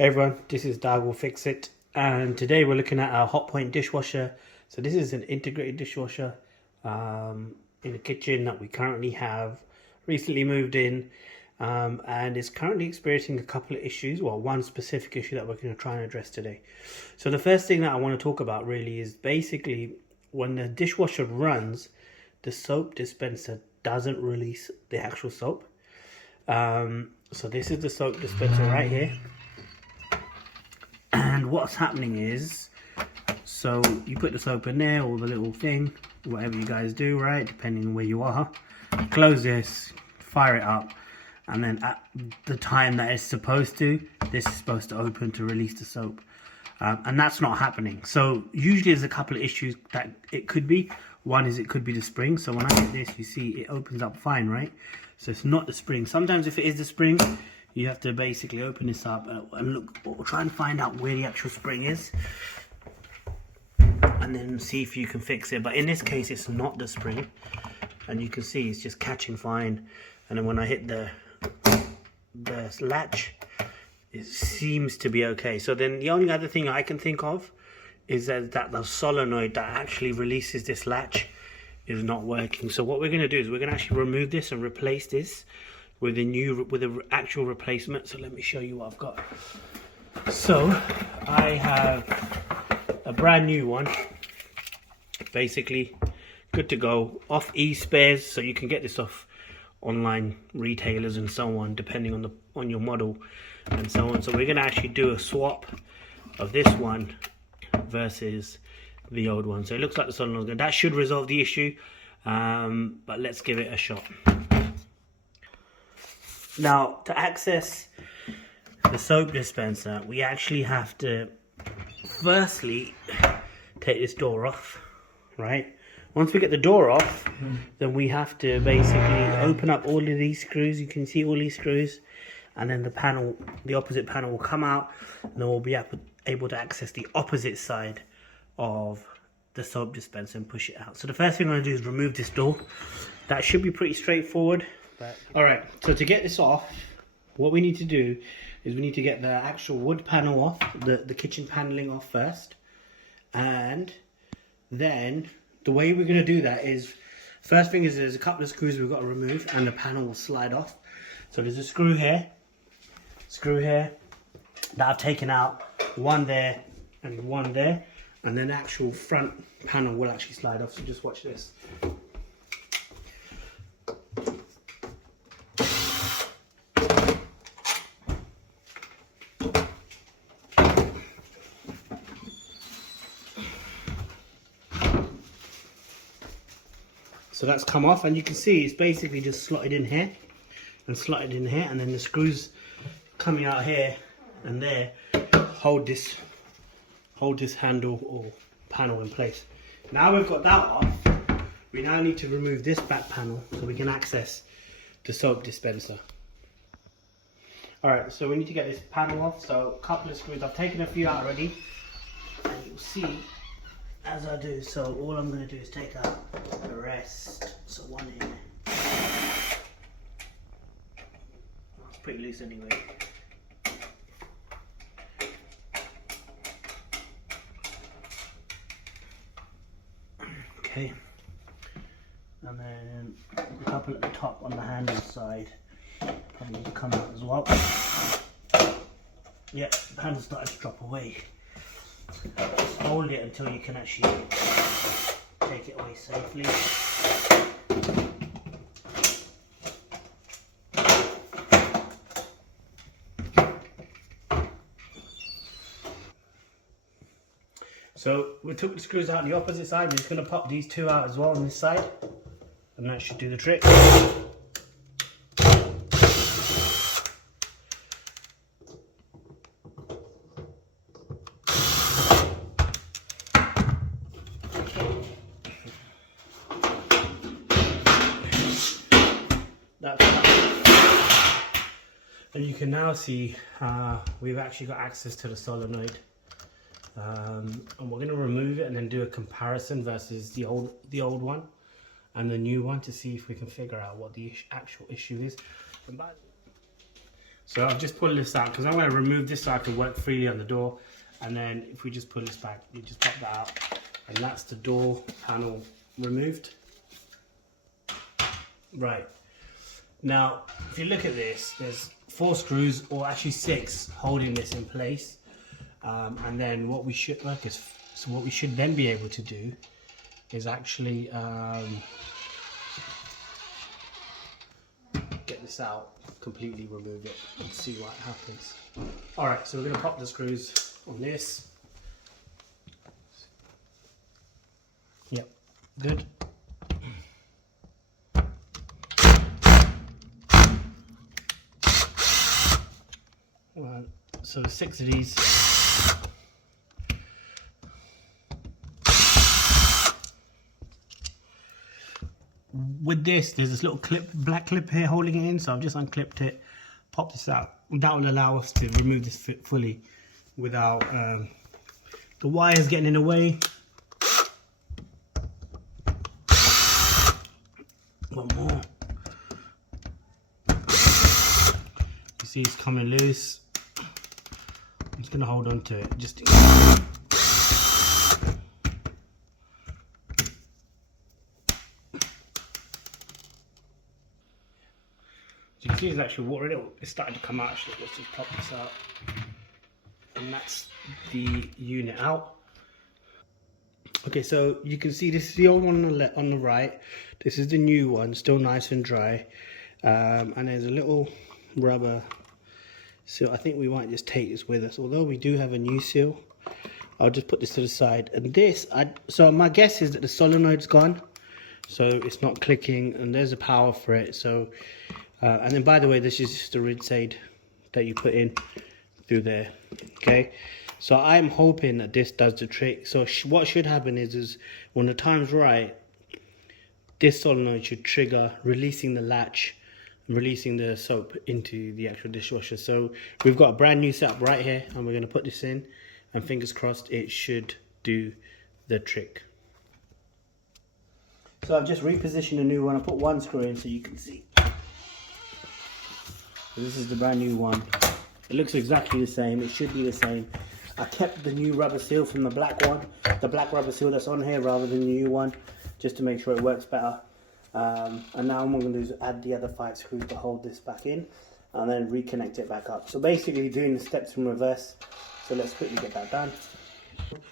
Hey everyone, this is Dag Will Fix It, and today we're looking at our Hotpoint dishwasher. So this is an integrated dishwasher in the kitchen that we currently have recently moved in, and is currently experiencing a couple of issues. Well, one specific issue that we're going to try and address today. So the first thing that I want to talk about really is basically when the dishwasher runs, the soap dispenser doesn't release the actual soap. So this is the soap dispenser right here. And what's happening is, so you put the soap in there, or the little thing, whatever you guys do, right, depending on where you are. Close this, fire it up, and then at the time that it's supposed to, this is supposed to open to release the soap. And that's not happening. So usually there's a couple of issues that it could be. One is it could be the spring. So when I hit this, you see it opens up fine, right? So it's not the spring. Sometimes if it is the spring, you have to basically open this up and look, or try and find out where the actual spring is, and then see if you can fix it. But in this case, it's not the spring, and you can see it's just catching fine. And then when I hit the latch, it seems to be okay. So then the only other thing I can think of is that the solenoid that actually releases this latch is not working. So what we're going to do is we're going to actually remove this and replace this with an actual replacement. So let me show you what I've got. So I have a brand new one, basically good to go, off eSpares. So you can get this off online retailers and so on, depending on your model and so on. So we're going to actually do a swap of this one versus the old one. So it looks like the solenoid is good. That should resolve the issue, but let's give it a shot. Now, to access the soap dispenser, we actually have to firstly take this door off, right? Once we get the door off, then we have to basically open up all of these screws. You can see all these screws, and then the panel, the opposite panel will come out, and then we'll be able to access the opposite side of the soap dispenser and push it out. So the first thing I'm going to do is remove this door. That should be pretty straightforward. Alright, so to get this off, what we need to do is we need to get the actual wood panel off, the kitchen paneling off first. And then the way we're going to do that is, first thing is there's a couple of screws we've got to remove and the panel will slide off. So there's a screw here that I've taken out, one there and one there, and then the actual front panel will actually slide off. So just watch this. So that's come off, and you can see it's basically just slotted in here and slotted in here, and then the screws coming out here and there hold this handle or panel in place. Now we've got that off, we now need to remove this back panel so we can access the soap dispenser. Alright, so we need to get this panel off. So a couple of screws, I've taken a few out already, and you'll see as I do. So all I'm going to do is take out the rest. So one in there. It's pretty loose anyway. Okay. And then a couple at the top on the handle side probably need to come out as well. Yeah, the handle started to drop away. Just hold it until you can actually take it away safely. So we took the screws out on the opposite side. We're just going to pop these two out as well on this side, and that should do the trick. And you can now see we've actually got access to the solenoid, and we're going to remove it and then do a comparison versus the old one and the new one to see if we can figure out what the actual issue is. So I've just pulled this out because I'm going to remove this so I can work freely on the door. And then if we just pull this back, you just pop that out. And that's the door panel removed. Right. Now, if you look at this, there's 4 screws, or actually 6, holding this in place. And then what we should what we should then be able to do is actually get this out, completely remove it, and see what happens. All right, so we're going to pop the screws on this. Yep, good. Right, so 6 of these. With this, there's this little black clip here holding it in, so I've just unclipped it, pop this out. That will allow us to remove this fully without the wires getting in the way. One more. You see it's coming loose. I'm just going to hold on to it just in case. You can see it's actually water. It's starting to come out. Actually, let's just pop this out, and that's the unit out. Okay, so you can see this is the old one on the right. This is the new one, still nice and dry, and there's a little rubber seal. I think we might just take this with us, although we do have a new seal. I'll just put this to the side, and this. So my guess is that the solenoid's gone, so it's not clicking, and there's a power for it. So. And then, by the way, this is just the rinse aid that you put in through there. Okay, so I'm hoping that this does the trick. So what should happen is when the time's right, this solenoid should trigger releasing the latch and releasing the soap into the actual dishwasher. So we've got a brand new setup right here, and we're going to put this in, and fingers crossed it should do the trick. So I've just repositioned a new one. I put 1 screw in so you can see. This is the brand new one. It looks exactly the same. It should be the same. I kept the new rubber seal from the black one, the black rubber seal that's on here, rather than the new one, just to make sure it works better. And now what I'm going to do is add the other 5 screws to hold this back in, and then reconnect it back up. So basically doing the steps in reverse. So let's quickly get that done.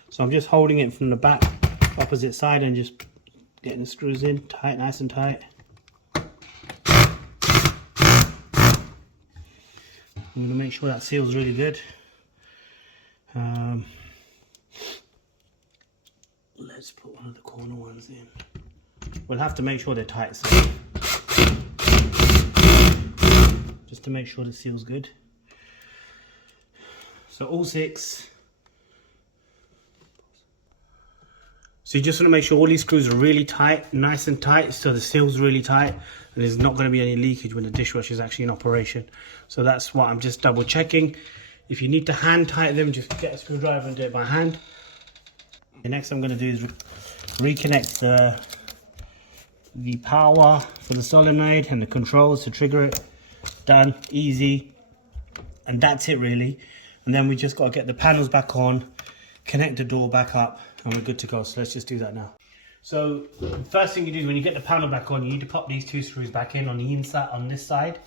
So I'm just holding it from the back, opposite side, and just getting the screws in tight, nice and tight. I'm going to make sure that seals really good. Let's put one of the corner ones in. We'll have to make sure they're tight, so just to make sure the seal's good. So all 6. So you just want to make sure all these screws are really tight, nice and tight, so the seal's really tight, and there's not going to be any leakage when the dishwasher is actually in operation. So that's what I'm just double checking. If you need to hand tighten them, just get a screwdriver and do it by hand. The next I'm going to do is reconnect the power for the solenoid and the controls to trigger it. Done, easy, and that's it really. And then we just got to get the panels back on, connect the door back up, and we're good to go. So let's just do that now. So the first thing you do when you get the panel back on, you need to pop these 2 screws back in on the inside, on this side,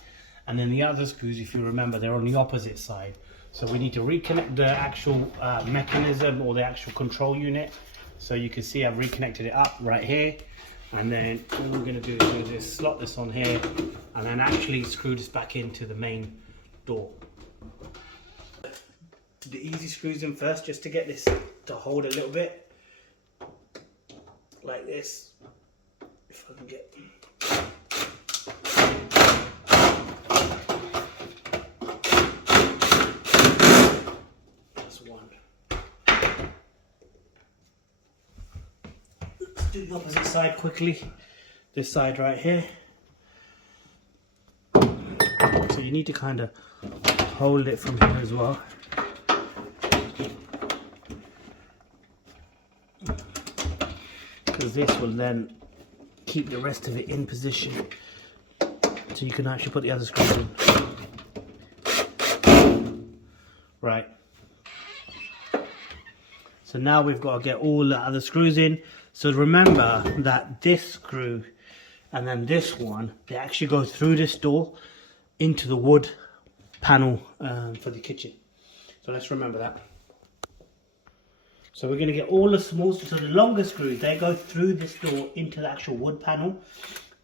and then the other screws, if you remember, they're on the opposite side. So we need to reconnect the actual mechanism, or the actual control unit. So you can see I've reconnected it up right here, and then all we're going to do is slot this on here, and then actually screw this back into the main door. The easy screws in first, just to get this to hold a little bit, like this, if I can get. That's one. Let's do the opposite side quickly. This side right here. So you need to kind of hold it from here as well. Because this will then keep the rest of it in position, so you can actually put the other screws in. Right. So now we've got to get all the other screws in. So remember that this screw and then this one, they actually go through this door into the wood panel for the kitchen. So let's remember that. So we're going to get all the small, so the longer screws, they go through this door into the actual wood panel.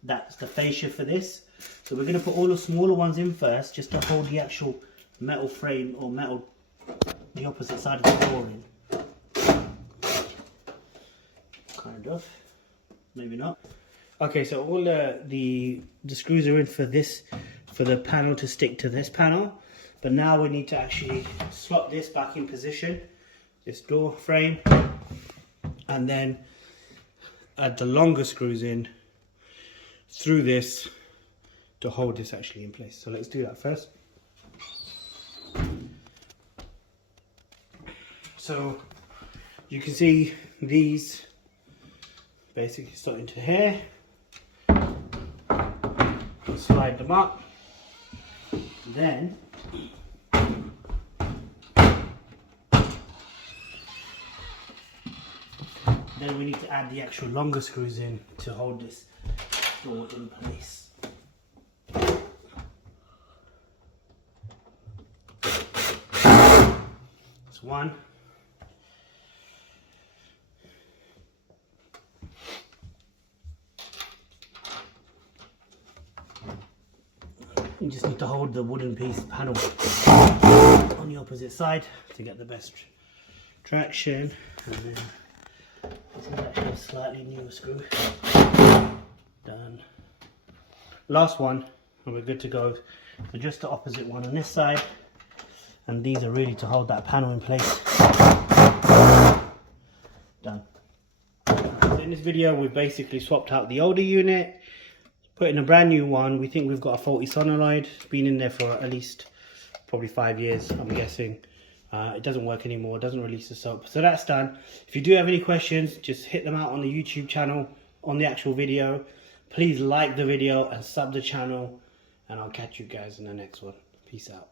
That's the fascia for this. So we're going to put all the smaller ones in first, just to hold the actual metal frame or metal, the opposite side of the door in. Kind of, maybe not. Okay, so all the screws are in for this, for the panel to stick to this panel. But now we need to actually slot this back in position, this door frame, and then add the longer screws in through this to hold this actually in place. So let's do that first. So you can see these basically slot into here. Slide them up. Then we need to add the actual longer screws in to hold this door in place. That's one. You just need to hold the wooden piece panel on the opposite side to get the best traction. And then this is actually a slightly newer screw. Done. Last one, and we're good to go. So just the opposite one on this side, and these are really to hold that panel in place. Done. So in this video, we've basically swapped out the older unit, put in a brand new one. We think we've got a faulty solenoid. It's been in there for at least probably 5 years, I'm guessing. It doesn't work anymore, it doesn't release the soap. So that's done. If you do have any questions, just hit them out on the YouTube channel, on the actual video. Please like the video and sub the channel, and I'll catch you guys in the next one. Peace out.